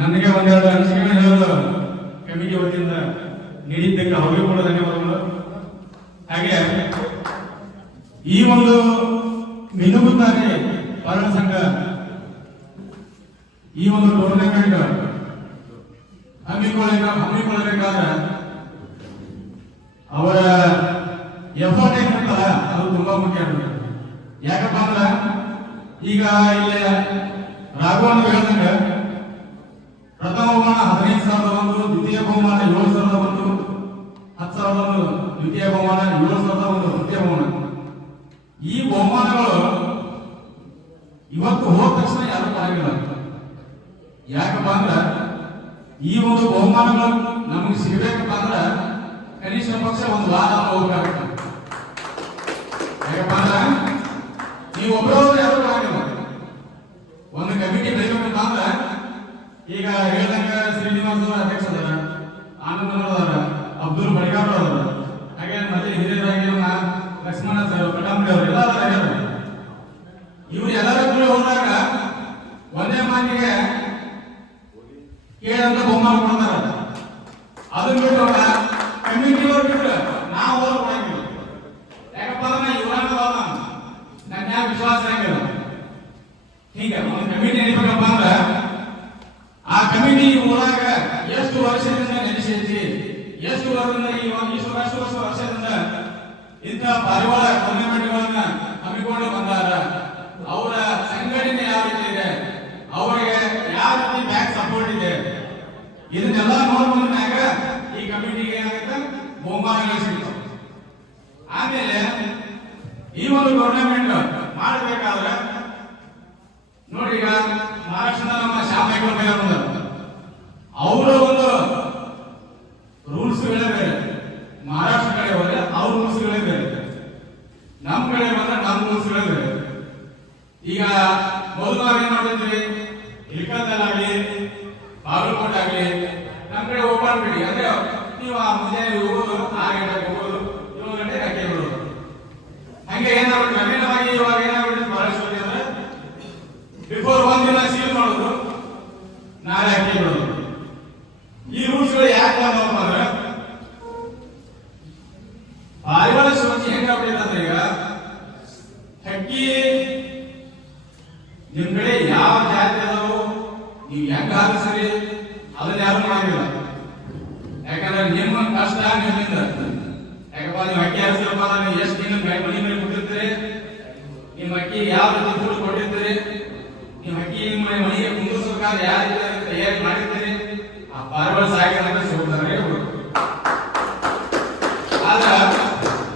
ನನಗೆ ಒಂದೆರಡು ಅನಿಸಿಕೆ ಹೇಳಲು ಕಮಿಟಿ ವತಿಯಿಂದ ನೀಡಿದ್ದಕ್ಕೆ ಅವರಿಗೂ ಕೂಡ ಧನ್ಯವಾದಗಳು. ಹಾಗೆ ಈ ಒಂದು ಮಿನುಗುತ್ತಾರೆ ಪರಣ ಸಂಘ, ಈ ಒಂದು ಟೂರ್ನಮೆಂಟ್ ಹಮ್ಮಿಕೊಳ್ಳ ಹಮ್ಮಿಕೊಳ್ಳಬೇಕಾದ ಅವರ ಎಫರ್ಟ್ ಏನಿರ್ತಲ್ಲ ಅದು ತುಂಬಾ ಮುಖ್ಯ ಆಗುತ್ತೆ. ಯಾಕಪ್ಪ ಅಂದ್ರೆ, ಈಗ ಇಲ್ಲಿ ರಾಘವನ್ ಹೇಳ್ದಂಗ ಪ್ರಥಮ ಬಹುಮಾನ ಹದಿನೈದು ಸಾವಿರದ ಒಂದು ದ್ವಿತೀಯ ಬಹುಮಾನ ಏಳು ಸಾವಿರದ ಒಂದು ಹತ್ತು ಸಾವಿರದ ಒಂದು ದ್ವಿತೀಯ ಬಹುಮಾನ ಏಳು ಸಾವಿರದ ಒಂದು ತೃತೀಯ ಬಹುಮಾನ. ಈ ಬಹುಮಾನಗಳು ಇವತ್ತು ಹೋದ ತಕ್ಷಣ ಯಾರು ಆಗಿಲ್ಲ ಯಾಕಪ್ಪ ಅಂದ್ರೆ ಈ ಒಂದು ಬಹುಮಾನಗಳು ನಮಗೆ ಸಿಗಬೇಕಪ್ಪ ಅಂದ್ರೆ ಕನಿಷ್ಠ ಪಕ್ಷ ಒಂದು ವಾರ ಹೋಗ್ಬೇಕಾಗುತ್ತೆ ಯಾಕಪ್ಪ ಅಂದ್ರೆ ನೀವು ಈಗ ಹೇಳ್ದಂಗ ಶ್ರೀನಿವಾಸ ಅವ್ರ ಅಧ್ಯಕ್ಷ ಅದಾರ ಆನಂದ ಅದಾರ ಅಬ್ದುಲ್ ಬಡಿಗಾರ್ ಅದಾರ ಹಾಗೆ ಮತ್ತೆ ಹಿರಿಯರಾಗಿ ನಮ್ಮ ಲಕ್ಷ್ಮಣ ಸರ್ ಅವರು ಎಲ್ಲ ಅದಾರ ಹೇಳ್ಯಾರ. ಇವ್ರು ಎಲ್ಲರ ಕೂಡ ಹೋದಾಗ ಒಂದೇ ಮಾತಿಗೆ ಕೇಳಂತ ಬಹುಮಾನ ಕೊಡ್ತಾರ ಅದನ್ನ ಬಿಟ್ಟು ಕಮ್ಯುನಿಟಿ ಅವ್ರು ಬಿಟ್ಟು ನಾವು ಅವ್ರು ಕೊಡಂಗಿಲ್ಲ ಯಾಕಪ್ಪ ಅಂದ್ರೆ ಇವ್ರಾಗ ನನ್ನ ಯಾಕೆ ವಿಶ್ವಾಸ ಆಗಿಲ್ಲ ಹೀಗೆ ಒಂದು ಕಮಿಟಿ ನಡಿಬೇಕಪ್ಪ ಅಂದ್ರ ಆ ಕಮಿಟಿ ಊರಾಗ ಎಷ್ಟು ಎಷ್ಟು ವರ್ಷದಿಂದ ಈ ವರ್ಷ ವರ್ಷದಿಂದ ಇಂಥ ಪಾರಿವಾಳ ಟೂರ್ನಮೆಂಟ್ಗಳನ್ನ ಹಮ್ಮಿಕೊಂಡು ಬಂದಾರ. ಅವರ ಸಂಘಟನೆ ಯಾವ ರೀತಿ ಇದೆ? ಅವರಿಗೆ ಯಾವ ರೀತಿ ಬ್ಯಾಕ್ ಸಪೋರ್ಟ್ ಇದೆ? ಇದನ್ನೆಲ್ಲ ನೋಡ್ಕೊಂಡ ಈ ಕಮಿಟಿಗೆ ಏನಾಗುತ್ತೆ? ಬಹುಮಾನಗಳು ಸಿಗ್ತಾವ. ಆಮೇಲೆ ಈ ಒಂದು ಟೂರ್ನಮೆಂಟ್ ಮಾಡಬೇಕಾದ್ರೆ ನೋಡಿ ಈಗ ಮಹಾರಾಷ್ಟ್ರದ ನಮ್ಮ ಶ್ಯಾಮ್ ಅವರ ಒಂದು ರೂಲ್ಸ್ಗಳೇ ಬೇರೆ ಮಹಾರಾಷ್ಟ್ರ ಕಡೆ ಹೋದ್ರೆ ಅವ್ರ ರೂಲ್ಸ್ಗಳೇ ಬೇರೆ ನಮ್ಮ ಕಡೆ ಬಂದ್ರೆ ನಮ್ಮ ರೂಲ್ಸ್ಗಳೇ ಬೇರೆ ಈಗ ಮೊದಲು ನಾವು ಏನ್ ಮಾಡ್ತಿದ್ವಿ ಇಲ್ಕಲ್ದಲ್ಲಾಗ್ಲಿ ಬಾಗಲಕೋಟೆ ಆಗಲಿ ನಮ್ಮ ಕಡೆ ಓಪನ್ ಬಿಡಿ. ಅಂದ್ರೆ ನೀವು ಆ ಮುಂಜಾನೆ ಹೋಗೋದು ಆ ಗಂಟೆಗೆ ಹೋಗೋದು ಏಳು ಗಂಟೆ ಅಕ್ಕಿ ಬಿಡೋದು. ಹಂಗೆ ಏನಾದ್ರು ನವೀನವಾಗಿ ಇವಾಗ ಏನಾಗ್ಬಿಟ್ಟು ಬಹಳಷ್ಟು ಅಂದ್ರೆ ಬಿಫೋರ್ ಒಂದಿನ ಸೀಲ್ ಮಾಡೋದು, ನಾಳೆ ಅಕ್ಕಿ ಬಿಡೋದು ಈ ರೂಲ್ಸ್ಗಳು ಯಾಕೆ ಬಂದವಪ್ಪ ಅಂದ್ರೆ ಪಾರಿವಾಳ ಶಿವಜಿ ಹೆಂಗಾಗ್ಬಿಟ್ಟಿದೆ ಈಗ ಹಕ್ಕಿ ನಿಮ್ ಕಡೆ ಯಾವ ಜಾತಿ ಅದಾವು ನೀವು ಹೆಂಗ ಸರಿ ಅದನ್ನ ಯಾರು ಮಾಡಿಲ್ಲ. ಯಾಕಂದ್ರೆ ನಿಮ್ಮ ಕಷ್ಟ ನಿಮ್ಮಿಂದ. ಯಾಕಪ್ಪ, ನೀವು ಅಕ್ಕಿ ಹಾರಿಸಿರಪ್ಪ ನಾನು ಎಷ್ಟು ದಿನ ಮನೆ ಮೇಲೆ ಕೊಟ್ಟಿರ್ತೀರಿ ನಿಮ್ಮ ಅಕ್ಕಿ ಯಾವ ರೀತಿ ದುಡ್ಡು ಕೊಟ್ಟಿರ್ತೀರಿ? ನಿಮ್ಮ ಅಕ್ಕಿ ನಿಮ್ಮ ಮನೆಗೆ ಕುಂದಿರ್ಸಬೇಕಾದ್ರೆ ಯಾವ ರೀತಿ ತಯಾರಿ ಮಾಡಿರ್ತೀರಿ? ಆ ಪಾರಿವಾಳ ಸಾಕಿದ್ರೆ ಸಿಗುತ್ತಾರೆ ಆದ್ರೆ,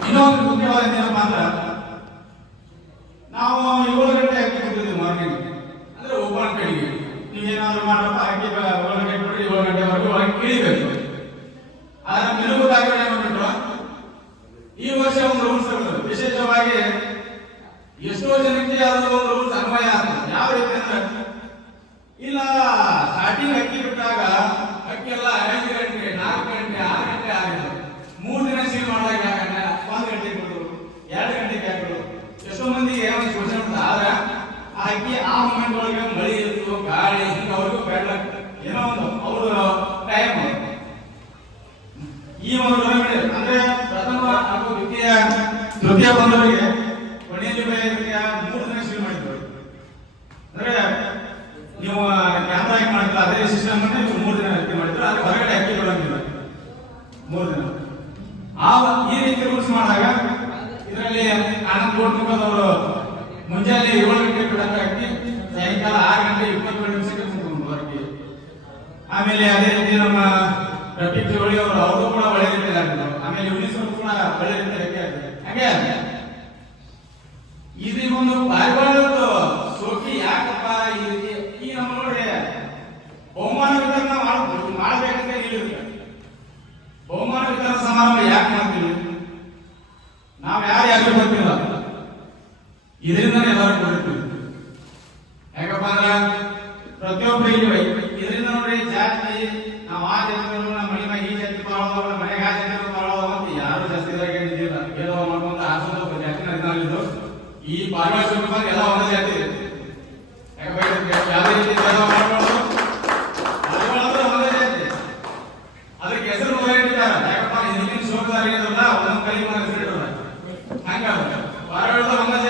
ಇನ್ನೊಂದು ಮುಖ್ಯವಾದ ಏನಪ್ಪಾ ಅಂದ್ರೆ ನಾವು ಏಳು ಗಂಟೆ ಅಕ್ಕಿ ಕೊಟ್ಟಿದ್ವಿ ಮಾರ್ನಿಂಗ್ ಅಂದ್ರೆ ಓಪನ್ ಕಡೆಗೆ ಬ- ಏಳು ಗಂಟೆ ಕೊಟ್ಟು ಏಳು ಗಂಟೆವರೆಗೂ ಒಳಗೆ ಇಳಿಬೇಕು ಆದ್ರೆ ಮಿನುಗು ದಾಖಲೆ ಈ ವರ್ಷ ಒಂದು ರೂಲ್ಸ್ ವಿಶೇಷವಾಗಿ ಎಷ್ಟೋ ಜನಕ್ಕೆ ಅದು ಒಂದು ರೂಲ್ಸ್ ಅನ್ವಯ ಆಗ್ತದೆ. ಅಂದ್ರೆ, ಇಲ್ಲ ಸ್ಟಾರ್ಟಿಂಗ್ ಅಕ್ಕಿ ಬಿಟ್ಟಾಗ ಅಕ್ಕಿ ಐದು ಗಂಟೆ ಗಂಟೆ, ಆರು ಗಂಟೆ ಆಗಿದೆ. ಮೂರು ದಿನ ಸೀಲ್ ಮಾಡಿದಾಗ ಯಾಕಂದ್ರೆ ಒಂದು ಗಂಟೆಗೆ ಬಿಡು. ಎರಡು ಗಂಟೆಗೆ ಹಾಕಿಡು ಎಷ್ಟೋ ಮಂದಿಗೆ ಆದ್ರೆ ಆ ಅಕ್ಕಿ ಆ ಮೂಮೆಂಟ್ ಒಳಗೆ ಮಳಿ ಇತ್ತು ಗಾಳಿ ಹಿಂಗ ಅವ್ರಿಗೂ ಬೇಡ ಏನೋ ಒಂದು ಅವ್ರ ಟೈಮ್ ಈ ಒಂದು ಟೂರ್ನಮೆಂಟ್ ಅಂದ್ರೆ ಪ್ರಥಮ ಹಾಗೂ ದ್ವಿತೀಯ ತೃತೀಯ ಬಂದವರಿಗೆ ಕೊನೆಯಲ್ಲಿ ಬರೆಯೋದಕ್ಕೆ ಮೂರು ದಿನ ಶುರು ಮಾಡಿದ್ರು ಅಂದ್ರೆ ನೀವು ಕ್ಯಾಮ್ರಾ ಹೆಂಗ್ ಮಾಡಿದ್ರೆ ಅದೇ ಸಿಸ್ಟಮ್ ಅನ್ನ ನೀವು ಮೂರು ದಿನ ಅಕ್ಕಿ ಮಾಡಿದ್ರೆ ಅದು ಹೊರಗಡೆ ಅಕ್ಕಿ ಬಿಡೋಂಗಿಲ್ಲ ಮೂರು ದಿನ ಆ ಈ ರೀತಿ ರೂಲ್ಸ್ ಮಾಡಿದಾಗ ಇದರಲ್ಲಿ ಆನಂದ್ ಗೋಡ್ ಮುಂಜಾನೆ ಏಳು ಗಂಟೆ ಬಿಡಕ್ಕೆ ಹಾಕಿ ಸಾಯಂಕಾಲ ಆರು ಗಂಟೆ ಇಪ್ಪತ್ತೇಳು ನಿಮಿಷಕ್ಕೆ ಮುಗಿದ್ರು ಅಕ್ಕಿ ಆಮೇಲೆ ಅದೇ ರೀತಿ ನಮ್ಮ ರಫೀಕ್ ಜೋಳಿ ಅವರು ಅವರು ಕೂಡ ಒಳ್ಳೆ ಗಂಟೆ ಆಗಿದ್ರು ಆಮೇಲೆ ಯುನಿಸ್ ಕೂಡ ಒಳ್ಳೆ ರೀತಿ ರೆಕ್ಕೆ ಆಗಿದ್ರು ಹಾಗೆ ಇದು ಒಂದು ಪಾರಿವಾಳದ್ದು ಸೋಕಿ. ಯಾಕಪ್ಪ ಈ ರೀತಿ? ಈ ನಮ್ಮ ನೋಡಿ, ಬಹುಮಾನ ವಿತರಣೆ ಮಾಡ್ಬೋದು ಮಾಡ್ಬೇಕಂತ ಹೇಳಿದ್ರು. ಬಹುಮಾನ ವಿತರಣಾ ಸಮಾರಂಭ ಯಾಕೆ ಮಾಡ್ತೀವಿ? ನಾವು ಯಾರು ಯಾರು ಗೊತ್ತಿಲ್ಲ. ಇದರಿಂದ ಎಲ್ಲರೂ ಕೊಡುತ್ತೀವಿ ಯಾಕಪ್ಪ ಅಂದ್ರ ಪ್ರತಿಯೊಬ್ಬರು ಇಲ್ಲಿ ಇದರಿಂದ ನೋಡ್ರಿ ಜಾಸ್ತಿ ನಾವು ಆ ಜಾತಿ ನಮ್ಮ ಮನೆ ಮ್ಯಾಗ ಈ ಜಾತಿ ಬಾಳೋ ಮನೆ ಆ ಜಾತಿ ಬಾಳೋ ಅಂತ ಯಾರು ಜಾಸ್ತಿ ಇದಾಗಿದ್ದಿಲ್ಲ ಏನೋ ಮಾಡ್ಕೊಂಡು ಆಸನ ಜಾತಿ ನಡೆದಿದ್ದು ಈ ಪಾರಿವಾಳ ಎಲ್ಲ ಒಂದೇ ಜಾತಿ ಹೆಸರು ಇಟ್ಟಿದ್ದಾರೆ ಯಾಕಪ್ಪ ಹಿಂದಿನ ಸೋಮದಾರಿ ಒಂದೊಂದು ಕಲಿಮಾನ ಹೆಸರು ಇಟ್ಟಿದ್ದಾರೆ ಹಂಗ ಪಾರಿವಾಳದ ಒಂದೇ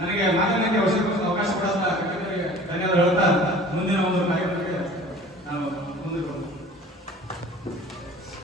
ನನಗೆ ಮಾತನಾಡಲಿಕ್ಕೆ ಅವಶ್ಯಕ